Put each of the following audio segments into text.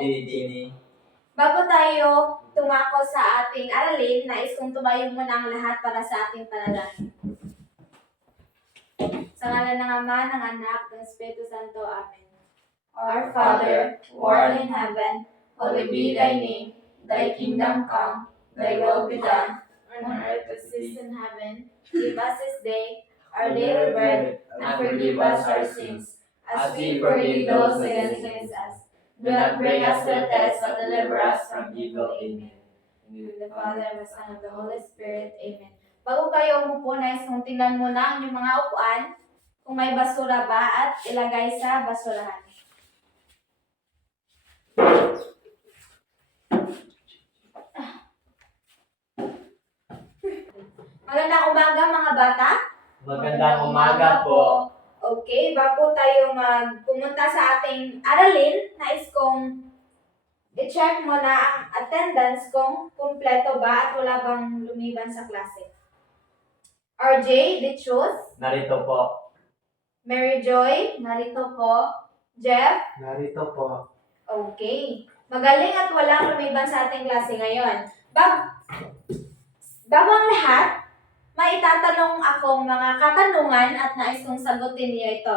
Dini. Bago tayo tumako sa ating aralin, nais kong tumayo muna ang lahat para sa ating panalangin. Sa ngalan ng Ama, ng Anak, ng Espiritu Santo. Amen. Our Father, who art in heaven, hallowed be thy name. Thy kingdom come, thy will be done, on earth as it is in heaven. Give us this day our daily bread, and forgive us our sins, as we forgive those against us. Do not bring us to test, but deliver us from evil. Amen. In the name of the Father, and the Son, and the Holy Spirit. Amen. Bago kayo umupo, nais kong tingnan muna ang inyong mga upuan, kung may basura ba, at ilagay sa basurahan. Magandang umaga mga bata. Magandang umaga po. Okay, bago tayo pumunta sa ating aralin, nais kong i-check muna ang attendance kung kumpleto ba at wala bang lumiban sa klase. RJ, Dichus. Narito po. Mary Joy. Narito po. Jeff. Narito po. Okay. Magaling at walang lumiban sa ating klase ngayon. Bago ang lahat, may itatanong akong mga katanungan at nais kong sagutin niyo ito.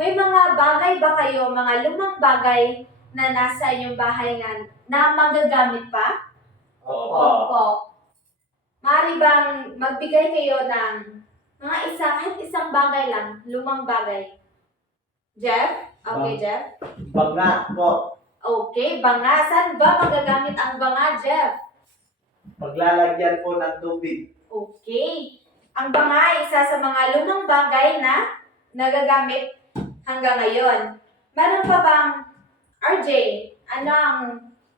May mga bagay ba kayo, mga lumang bagay na nasa inyong bahay na magagamit pa? Opo. Maaari bang magbigay kayo ng mga kahit isang bagay lang, lumang bagay? Jeff? Okay, Jeff? Banga po. Okay, banga. Saan ba magagamit ang banga, Jeff? Maglalagyan po ng tubig. Okay. Ang banga ay isa sa mga lumang bagay na nagagamit hanggang ngayon. Meron pa bang, RJ, ano ang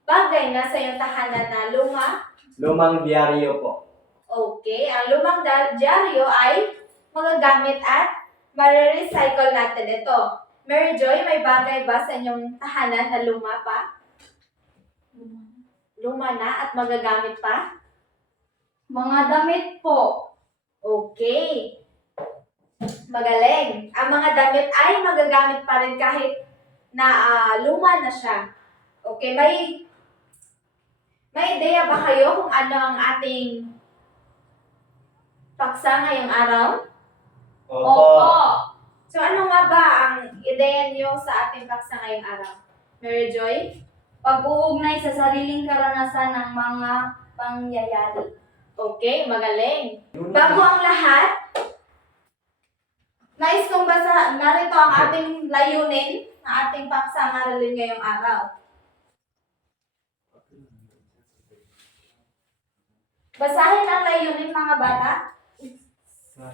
bagay na sa iyong tahanan na luma? Lumang diaryo po. Okay. Ang lumang dyaryo ay magagamit at marirecycle natin ito. Mary Joy, may bagay ba sa inyong tahanan na luma pa? Luma na at magagamit pa? Mga damit po. Okay. Magaling. Ang mga damit ay magagamit pa rin kahit na luma na siya. Okay, may ideya ba kayo kung ano ang ating paksa ngayong araw? Opo. So ano nga ba ang ideya niyo sa ating paksa ngayong araw? Mary Joy? Pag-uugnay sa sariling karanasan ng mga pangyayari. Okay, magaling. Bago ang lahat, nais kong narito ang ating layunin na ating paksa ang aralin ngayong araw. Basahin ang layunin mga bata.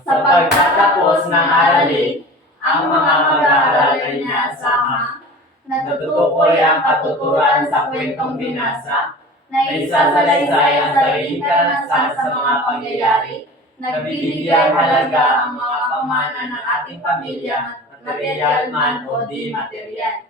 Sa pagtatapos ng aralin, ang mga mag-aaral ay inaasama, natutukoy ang katuturan sa kwentong binasa, na isasalaysay ang sariling karanasan sa mga pangyayari, nagbibigyan halaga ang mga pamana ng ating pamilya, material man o di material.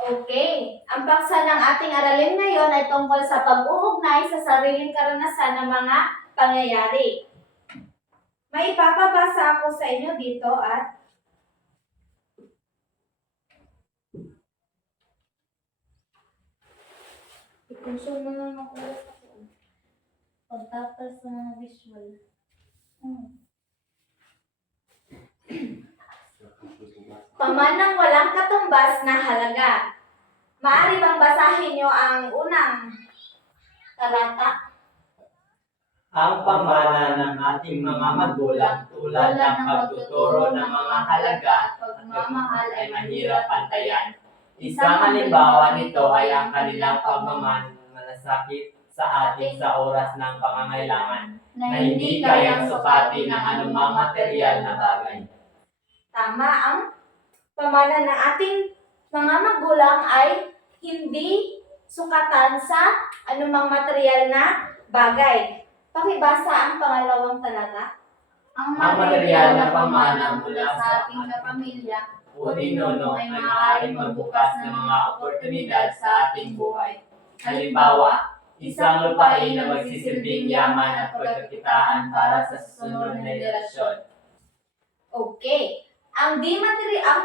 Okay. Ang paksa ng ating aralin ngayon ay tungkol sa pag-uugnay sa sariling karanasan ng mga pangyayari. May ipapabasa ako sa inyo dito at i-consume mo lang ako pagtapos ng mga visual. pamanang walang katumbas na halaga. Maaari bang basahin niyo ang unang talata? Ang pamana ng ating mga magulang tulad ng pagtuturo ng mga halaga at pagmamahal ay mahirap pantayan. Isang halimbawa nito ay ang kanilang pagmamalasakit sa atin sa oras ng pangangailangan na hindi kayang sukatin ng anumang material na bagay. Tama, ang pamana ng ating mga magulang ay hindi sukatan sa anumang material na bagay. Pakibasa ang pangalawang talata. Ang material na pamana mula sa ating kapamilya O ninuno ay maaaring magbukas ng mga oportunidad sa ating buhay. Halimbawa, isang lupain na magsisilbing yaman at pagkakitaan para sa susunod na henerasyon. Okay. Ang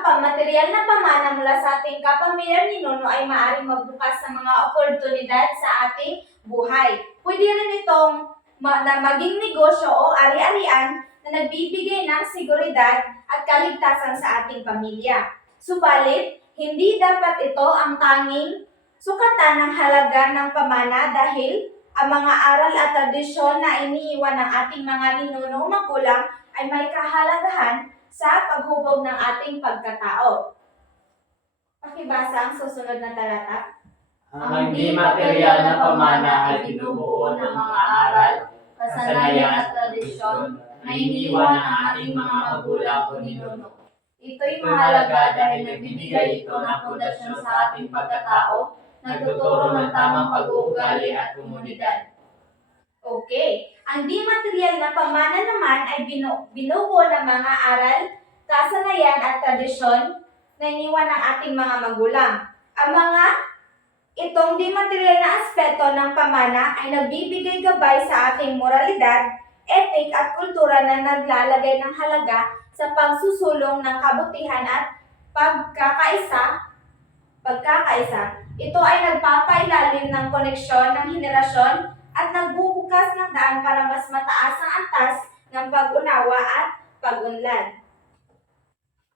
pamaterial na pamana mula sa ating kapamilya ni Nono ay maaaring magbukas ng mga oportunidad sa ating buhay. Pwede rin itong na maging negosyo o ari-arian na nagbibigay ng seguridad at kaligtasan sa ating pamilya. Subalit, hindi dapat ito ang tanging sukatan ng halaga ng pamana dahil ang mga aral at tradisyon na iniiwan ng ating mga ninuno o magulang ay may kahalagahan sa paghubog ng ating pagkatao. Pakibasa ang susunod na talata. Ang hindi material na pamana ay binubuo ng mga aral, kasanayan at tradisyon na iniwan ng ating mga magulang o ninuno. Ito'y mahalaga dahil nagbibigay ito ng pundasyon sa ating pagkatao, nagtuturo ng tamang pag-uugali at komunidad. Okay. Ang di material na pamana naman ay binubuo ng mga aral, kasanayan at tradisyon na iniwan ng ating mga magulang. Itong di material na aspeto ng pamana ay nagbibigay gabay sa ating moralidad, etik at kultura na naglalagay ng halaga sa pagsusulong ng kabutihan at pagkakaisa. Ito ay nagpapailalim ng koneksyon ng henerasyon at nagbubukas ng daan para mas mataas ang antas ng pag-unawa at pag-unlad.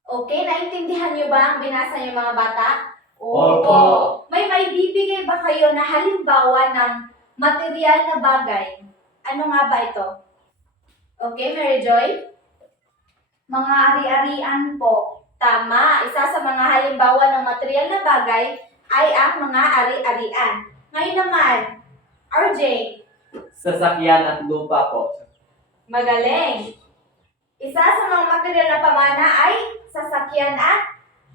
Okay, naintindihan niyo ba ang binasa niyo mga bata? Opo. May maibibigay ba kayo na halimbawa ng material na bagay? Ano nga ba ito? Okay, Mary Joy? Mga ari-arian po. Tama, isa sa mga halimbawa ng material na bagay ay ang mga ari-arian. Ngayon naman, RJ, Sasakyan at lupa po. magaling. Isa sa mga material na pamana ay sasakyan at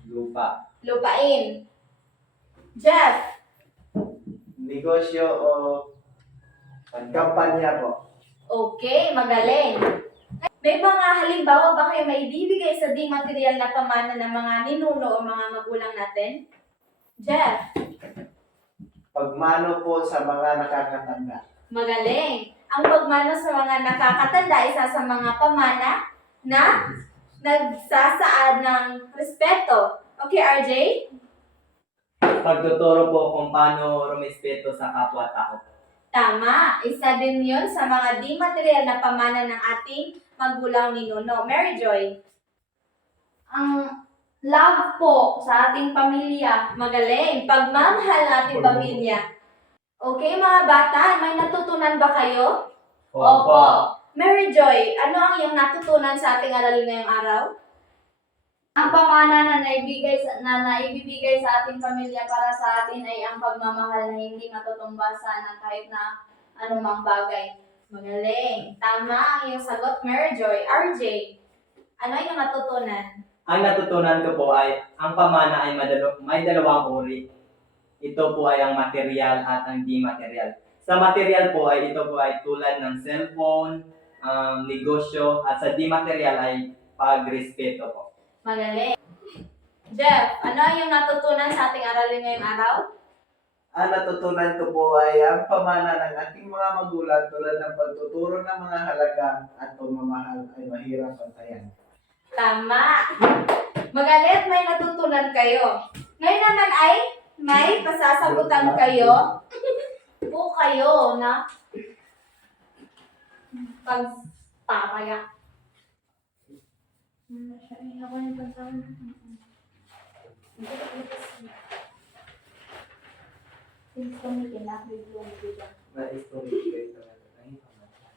Lupa. lupain. Jeff, Negosyo o kampanya po. okay, magaling. May mga halimbawa ba kayo maibibigay sa di material na pamana ng mga ninuno o mga magulang natin? Jeff, Pagmano po sa mga nakakatanda. magaling. Ang pagmano sa mga nakakatanda, isa sa mga pamana na nagsasaad ng respeto. Okay, RJ? Pagtuturo po kung paano rumispeto sa kapwa-tao. Tama. Isa din yun sa mga di material na pamana ng ating magulang ni Nuno. Mary Joy? Ang love po sa ating pamilya. Magaling. Pagmamahal ng ating pamilya. Okay, mga bata, may natutunan ba kayo? Mary Joy, ano ang iyong natutunan sa ating aralin ngayong araw? Ang pamana na naibibigay sa ating pamilya para sa atin ay ang pagmamahal na hindi matutumbasan ng kahit na anumang bagay. Magaling. Tama ang iyong sagot, Mary Joy. RJ, ano ang iyong natutunan? Ang natutunan ko po ay ang pamana ay may dalawang uri. Ito po ay ang material at ang di material. Sa material po ay ito po ay tulad ng cellphone, negosyo, at sa di material ay pagrespeto po. Magaling. Jeff, ano ang iyong natutunan sa ating aralin ngayong araw? Ang natutunan ko po ay ang pamana ng ating mga magulang tulad ng pagtuturo ng mga halaga at pagmamahal ay mahirap pantayan. Tama. Magalit, may natutunan kayo. Ngayon naman ay may pasasagutan kayo. Po kayo na pagpapaya. Since kami kinakrigo ang bigyan. Nais kong ibigay itong natatanging pamanahan.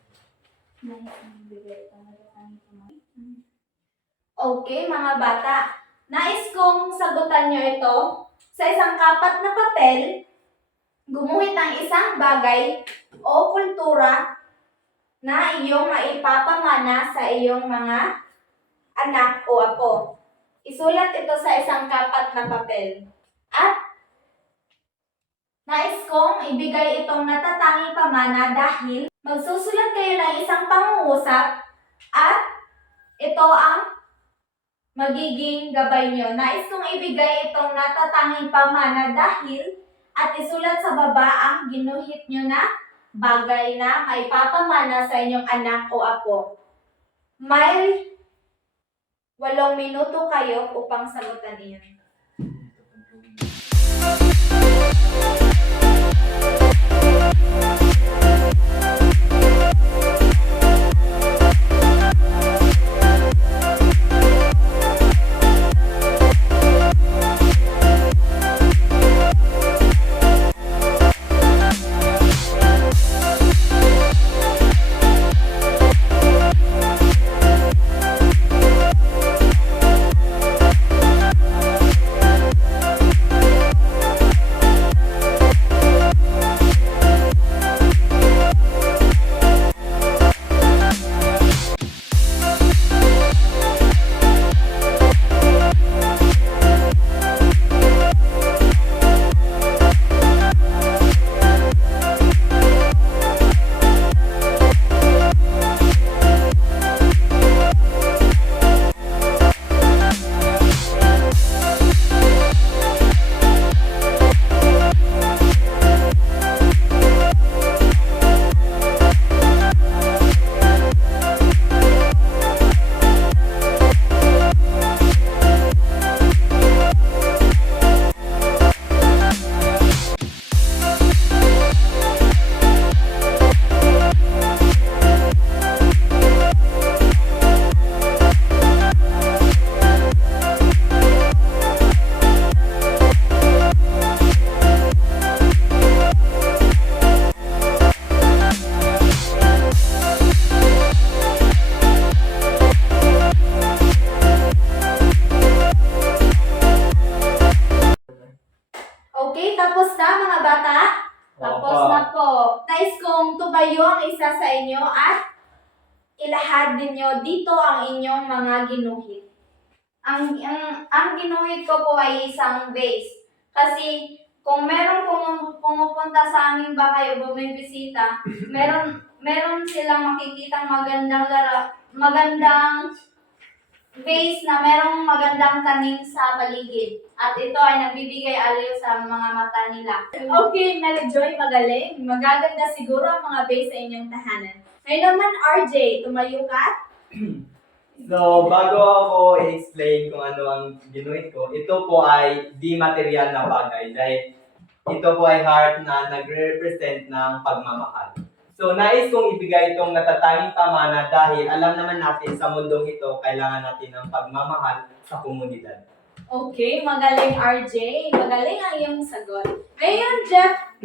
Nais ang bigay ito na Okay, mga bata. Nais kong sagutan nyo ito. Sa isang kapat na papel, gumuhit ng isang bagay o kultura na iyong maipapamana sa iyong mga anak o apo. Isulat ito sa isang kapat na papel. At nais kong ibigay itong natatanging pamana dahil magsusulat kayo ng isang pangungusap at ito ang magiging gabay nyo. Nais kong ibigay itong natatanging pamana dahil at isulat sa baba ang ginuhit nyo na bagay na maipapamana sa inyong anak o apo. May 8 minuto kayo upang sagutan iyon. Okay, tapos na mga bata? Tapos na po. Nais kong tumayo ang isa sa inyo at ilahad ninyo dito ang inyong mga ginuhit. Ang ginuhit ko po ay isang vase. Kasi kung meron pumupunta sa aming bahay o bumibisita, meron silang makikitang magandang vase na merong magandang tanim sa paligid. At ito ay nagbibigay aliw sa mga mata nila. Okay, Mary Joy, magaling. Magaganda siguro ang mga vase sa inyong tahanan. Ngayon naman, RJ, tumayo ka. So, bago ako i-explain kung ano ang ginuhit ko, ito po ay di material na bagay dahil ito po ay heart na nagre-represent ng pagmamahal. So, nais kong ibigay itong natatanging pamana dahil alam naman natin sa mundong ito, kailangan natin ng pagmamahal sa komunidad. Okay, magaling RJ. Magaling ang iyong sagot. Ngayon, Jeff,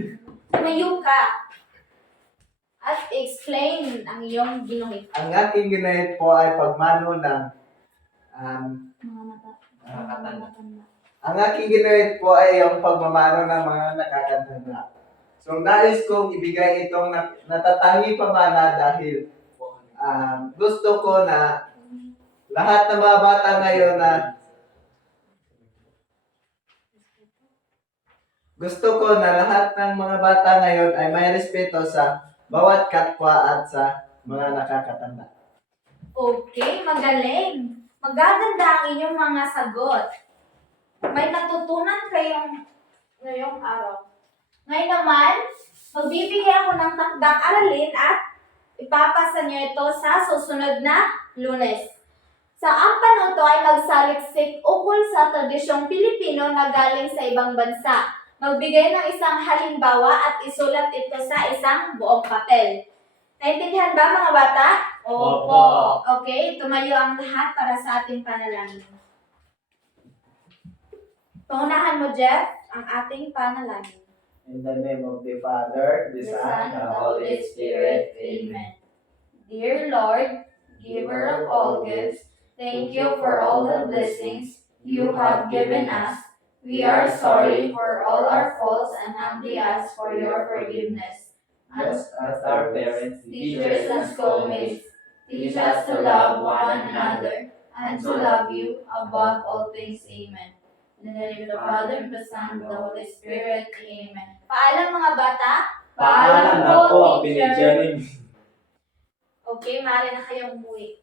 tumayo ka. At explain ang iyong ginuhit. Ang aking ginahit po ay pagmano ng Mga mata. ang aking ginahit po ay yung pagmamano ng mga nakakatanda. So nais kong ibigay itong natatanging pamana dahil gusto ko na lahat ng mga bata ngayon ay may respeto sa bawat kapwa at sa mga nakakatanda. Okay, magaling. Magaganda ang inyong mga sagot. May natutunan kayong ngayong araw. Ngayon naman, magbibigay ako ng takdang aralin at ipapasa niyo ito sa susunod na Lunes. Sa ang panuto ay magsaliksik ukol sa tradisyong Pilipino na galing sa ibang bansa. Magbigay ng isang halimbawa at isulat ito sa isang buong papel. Naintindihan ba mga bata? Opo. Okay, tumayo ang lahat para sa ating panalangin. Pangunahan mo, Jeff, ang ating panalangin. In the name of the Father, the the Son, Son, and the Holy Spirit. Amen. Dear Lord, giver of all gifts, thank you for all the blessings you have given us. We are sorry for all our faults and humbly ask for your forgiveness. just as our parents, Teachers and schoolmates, teach us to love one another and to love you above all things. Amen. In the name of the Father, and the Son, and the Holy Spirit. Amen. Paalam mga bata. Paalam na po, pinidyan ninyo. Okay, maaari na kayong umuwi.